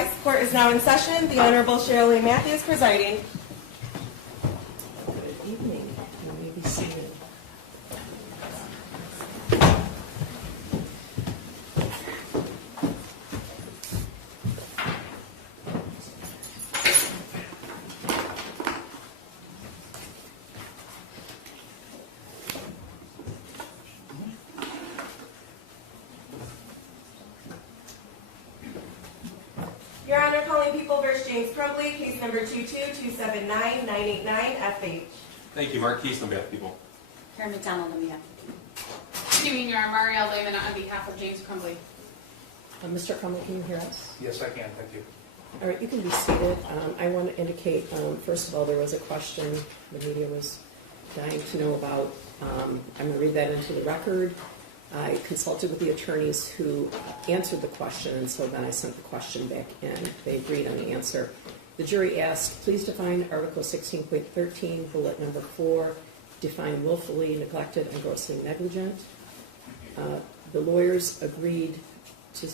rise. Court is now in session. The Honorable Shirley Matthews presiding. Good evening. You may be seated. Your Honor, calling People v. James Crumbley, case number 22279-989-FH. Thank you, Mark Keese on behalf of people. Karen McDonald on behalf. Good evening, Your Honor. Marielle Lehman on behalf of James Crumbley. Mr. Crumbley, can you hear us? Yes, I can. Thank you. All right, you can be seated. I want to indicate, first of all, there was a question the media was dying to know about. I'm going to read that into the record. I consulted with the attorneys who answered the question, and so then I sent the question back in. They agreed on the answer. The jury asked, please define Article 16.13, bullet number 4, define willfully neglected and grossly negligent. The lawyers agreed to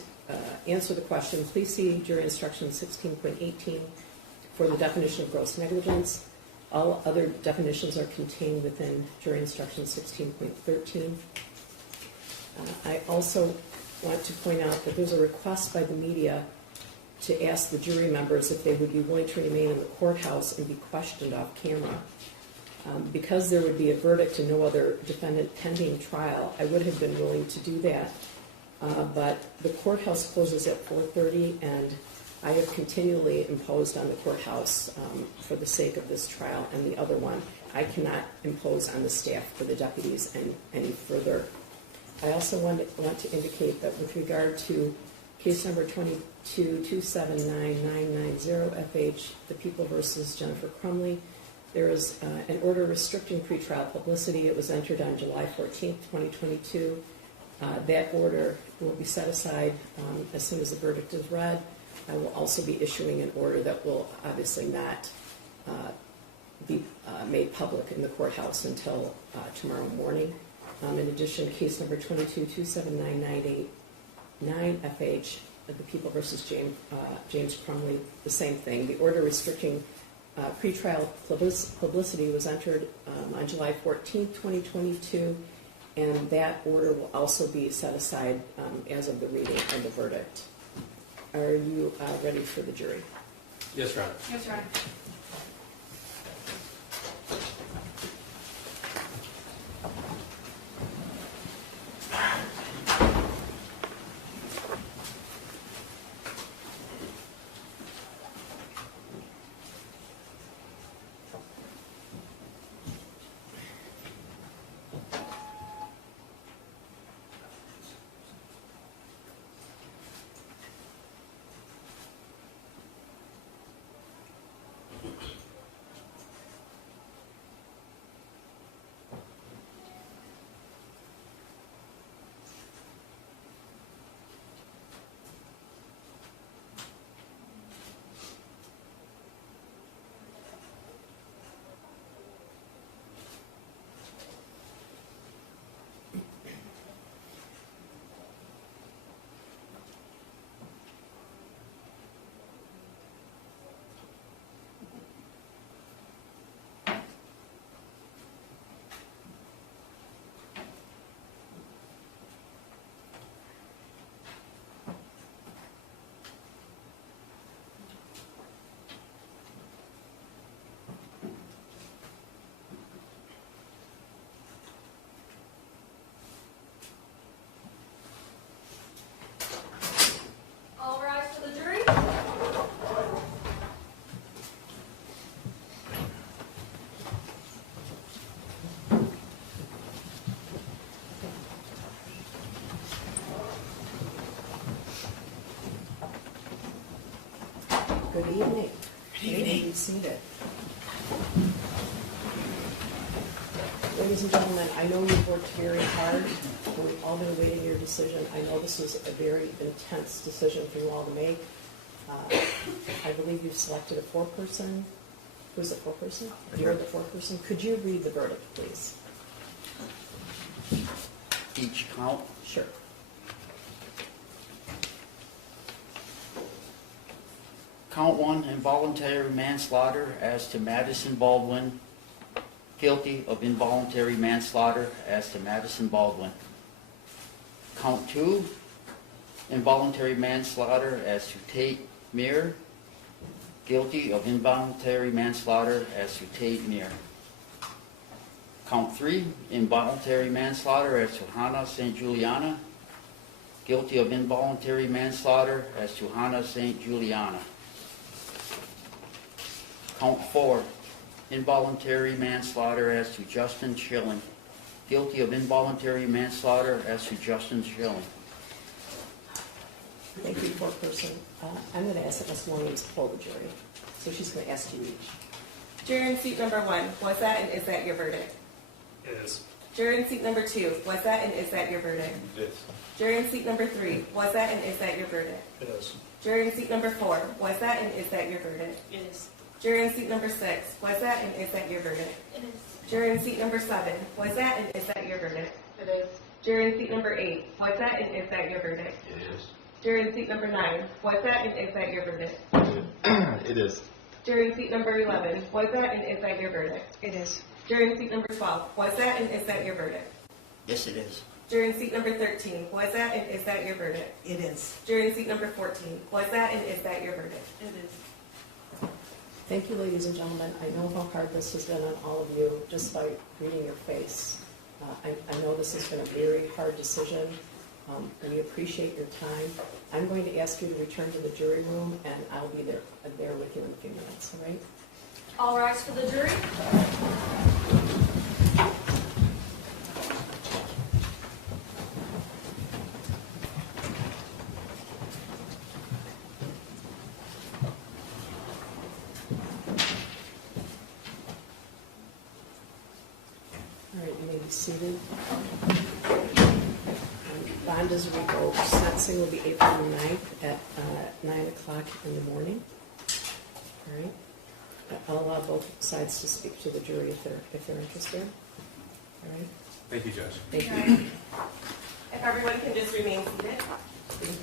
answer the question. Please see jury instruction 16.18 for the definition of gross negligence. All other definitions are contained within jury instruction 16.13. I also want to point out that there's a request by the media to ask the jury members if they would be willing to remain in the courthouse and be questioned off camera. Because there would be a verdict and no other defendant pending trial, I would have been willing to do that. But the courthouse closes at 4:30, and I have continually imposed on the courthouse for the sake of this trial and the other one. I cannot impose on the staff for the deputies any further. I also want to indicate that with regard to case number 22279-990-FH, the People versus Jennifer Crumbley, there is an order restricting pretrial publicity. It was entered on July 14th, 2022. That order will be set aside as soon as the verdict is read. I will also be issuing an order that will obviously not be made public in the courthouse until tomorrow morning. In addition, case number 22279-989-FH, the People versus James Crumbley, the same thing. The order restricting pretrial publicity was entered on July 14th, 2022, and that order will also be set aside as of the reading of the verdict. Are you ready for the jury? Yes, Your Honor. Yes, Your Honor. All rise for the jury. Good evening. Good evening. Be seated. Ladies and gentlemen, I know you've worked very hard. We've all been awaiting your decision. I know this was a very intense decision for you all to make. I believe you've selected a foreperson. Who's the foreperson? You're the foreperson. Could you read the verdict, please? Each count? Sure. Count 1, involuntary manslaughter as to Madison Baldwin, guilty of involuntary manslaughter as to Madison Baldwin. Count 2, involuntary manslaughter as to Tate Meir, guilty of involuntary manslaughter as to Tate Meir. Count 3, involuntary manslaughter as to Hannah St. Juliana, guilty of involuntary manslaughter as to Hannah St. Juliana. Count 4, involuntary manslaughter as to Justin Schilling, guilty of involuntary manslaughter as to Justin Schilling. Thank you, foreperson. I'm going to ask that Ms. Williams poll the jury. So she's going to ask you each. Juror in seat number 1, was that and is that your verdict? It is. Juror in seat number 2, was that and is that your verdict? It is. Juror in seat number 3, was that and is that your verdict? It is. Juror in seat number 4, was that and is that your verdict? It is. Juror in seat number 6, was that and is that your verdict? It is. Juror in seat number 7, was that and is that your verdict? It is. Juror in seat number 8, was that and is that your verdict? It is. Juror in seat number 9, was that and is that your verdict? It is. Juror in seat number 11, was that and is that your verdict? It is. Juror in seat number 12, was that and is that your verdict? Yes, it is. Juror in seat number 13, was that and is that your verdict? It is. Juror in seat number 14, was that and is that your verdict? It is. Thank you, ladies and gentlemen. I know how hard this has been on all of you just by reading your face. I know this has been a very hard decision. We appreciate your time. I'm going to ask you to return to the jury room, and I'll be there with you in a few minutes, all right? All rise for the jury. All right, you may be seated. Bond is revoked. Sentencing will be April 9th at 9 o'clock in the morning. All right. I'll allow both sides to speak to the jury if they're interested. All right. Thank you, Judge. Thank you. If everyone can just remain seated.